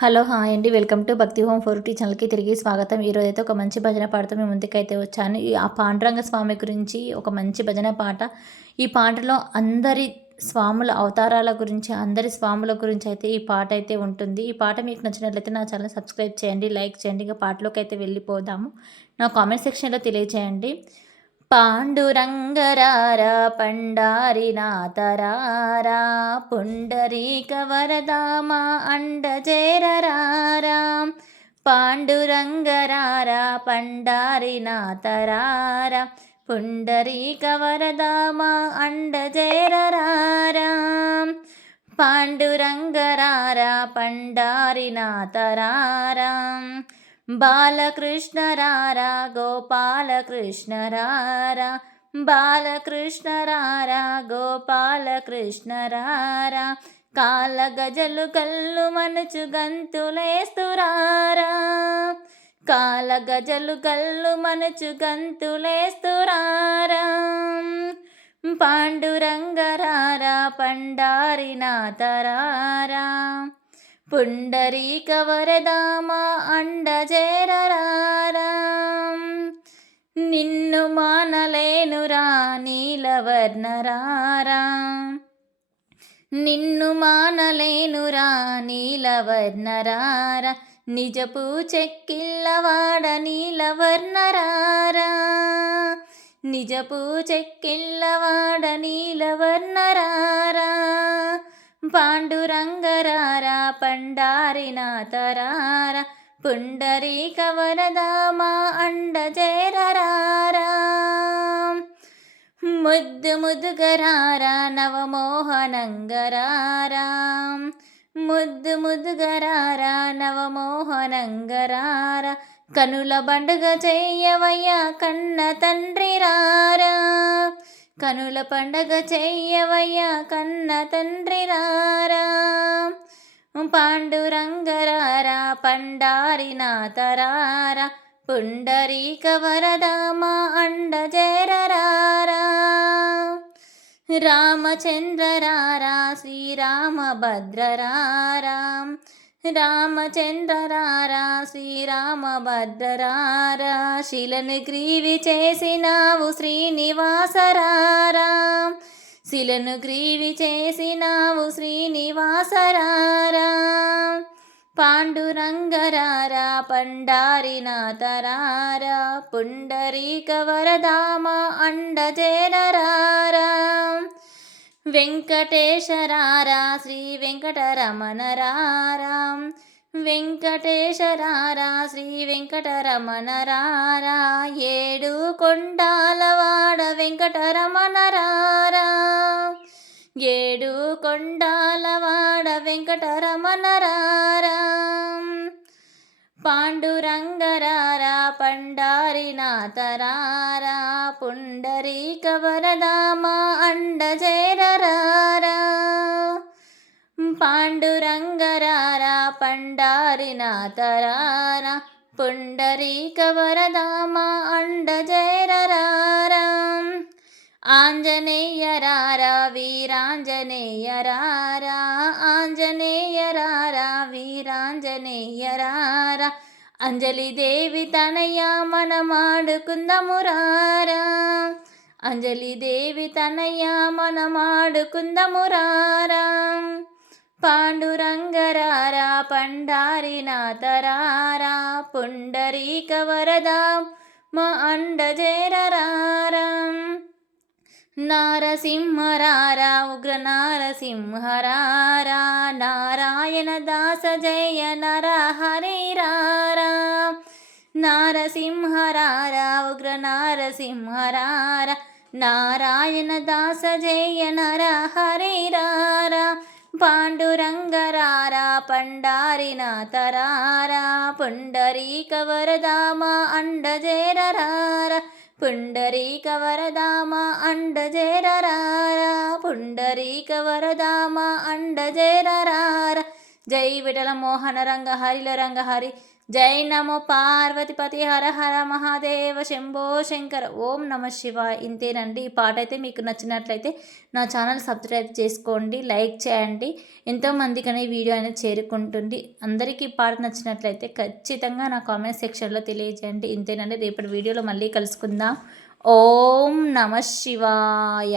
Hello! Hi అండి. Welcome to భక్తి home 450 ఛానల్‌కి తిరిగి స్వాగతం. ఈరోజైతే ఒక మంచి భజన పాటతో మీ ముందుకైతే వచ్చాను. ఆ పాండురంగ స్వామి గురించి ఒక మంచి భజన పాట. ఈ పాటలో అందరి స్వాముల అవతారాల గురించి, అందరి స్వాముల గురించి అయితే ఈ పాట అయితే ఉంటుంది. ఈ పాట మీకు నచ్చినట్లయితే నా ఛానల్ సబ్స్క్రైబ్ చేయండి, లైక్ చేయండి. ఇక పాటలోకైతే వెళ్ళిపోదాము. నా కామెంట్ సెక్షన్‌లో తెలియచేయండి. పాండురంగరారా పండారినాథరారా పుండరీక వరదామా అండజేరరారా పాండురంగరారా పండారినాథరారా పుండరీక వరదామా అండజేరరారా పాండురంగరారా పండారినాథరారా బాలకృష్ణ రారా గోపాలకృష్ణ రారా బాలకృష్ణ రారా గోపాలకృష్ణ రారా కాల గజలు కల్లు మనుచు గంతులేస్తురారా కాల గజలు కల్లు మనుచు గంతులేస్తురారా పాండురంగరారా పండారినాథరారా పుండరీక వరదామా అండజేరరారా నిన్ను మానలేనురా నీలవర్ణరారా నిన్ను మానలేనురా నీలవర్ణరారా నిజపు చెక్కిళ్ళవాడ నీలవర్ణరారా నిజపు చెక్కిళ్ళవాడ నీలవర్ణరారా పాండురంగరారా పండారినాథరారా పుండరీక వరదామా అండజేరరారా ముద్దు ముద్దుగరారా నవమోహనంగరారా ముద్దు ముద్దుగరారా నవమోహనంగరారా కనుల పండుగ చెయ్యవయ్యా కన్న తండ్రి రారా కనుల పండగ చెయ్యవయ్యా కన్న తండ్రి రారా పాండురంగరారా పండారినాథరారా పుండరీక వరదామా అండజేరరారా రామచంద్రరారా శ్రీరామభద్రరారా రామచంద్రరారా శ్రీరామభద్రరారా శిలను గ్రీవి చేసినావు శ్రీనివాసరారా శిలను గ్రీవి చేసినావు శ్రీనివాసరారా పాండురంగరారా పండారినాథరారా పుండరీక వరదామా అండజేరరారా వెంకటేశరారా శ్రీ వెంకటరమణరారా వెంకటేశరారా శ్రీ వెంకటరమణరారా ఏడు కొండాలవాడ వెంకటరమణరారా ఏడు కొండాలవాడ వెంకటరమణరారా పాండురంగరారా పండారినాథరారా పుండరీక వరదామా అండజేరరారా పాండురంగరారా పండారినాథరారా పుండరీక వరదామా అండజేరరారా ఆంజనేయరారా వీరాంజనేయరారా ఆంజనేయరారా వీరాంజనేయరారా అంజలిదేవి తనయ మనమాడుకుందమురారా అంజలిదేవి తనయ మనమాడుకుందమురారా పాండురంగరారా పండారినాథరారా పుండరీక వరదామా అండజేరరారా నారసింహరారా ఉగ్ర నారసింహరారా నారాయణ దాస జయ నరహరిరారా నారసింహరారా ఉగ్ర నారసింహరారా నారాయణ దాస జయ నరహరిరారా పాండురంగరారా పండారినాథరారా పుండరీక వరదామా అండజేరరారా పుండరీక వరదామా అండజేరరారా పుండరీక వరదామా అండజేరరారా జై విఠల మోహన రంగ హరిల రంగ హరి జై నమో పార్వతిపతి హర హర మహాదేవ శంభో శంకర. ఓం నమ శివాయ. ఇంతేనండి. ఈ పాట అయితే మీకు నచ్చినట్లయితే నా ఛానల్ సబ్స్క్రైబ్ చేసుకోండి, లైక్ చేయండి. ఎంతోమందికి ఈ వీడియో అనేది చేరుకుంటుంది. అందరికీ ఈ పాట నచ్చినట్లయితే ఖచ్చితంగా నా కామెంట్ సెక్షన్లో తెలియజేయండి. ఇంతేనండి. రేపటి వీడియోలో మళ్ళీ కలుసుకుందాం. ఓం నమ శివాయ.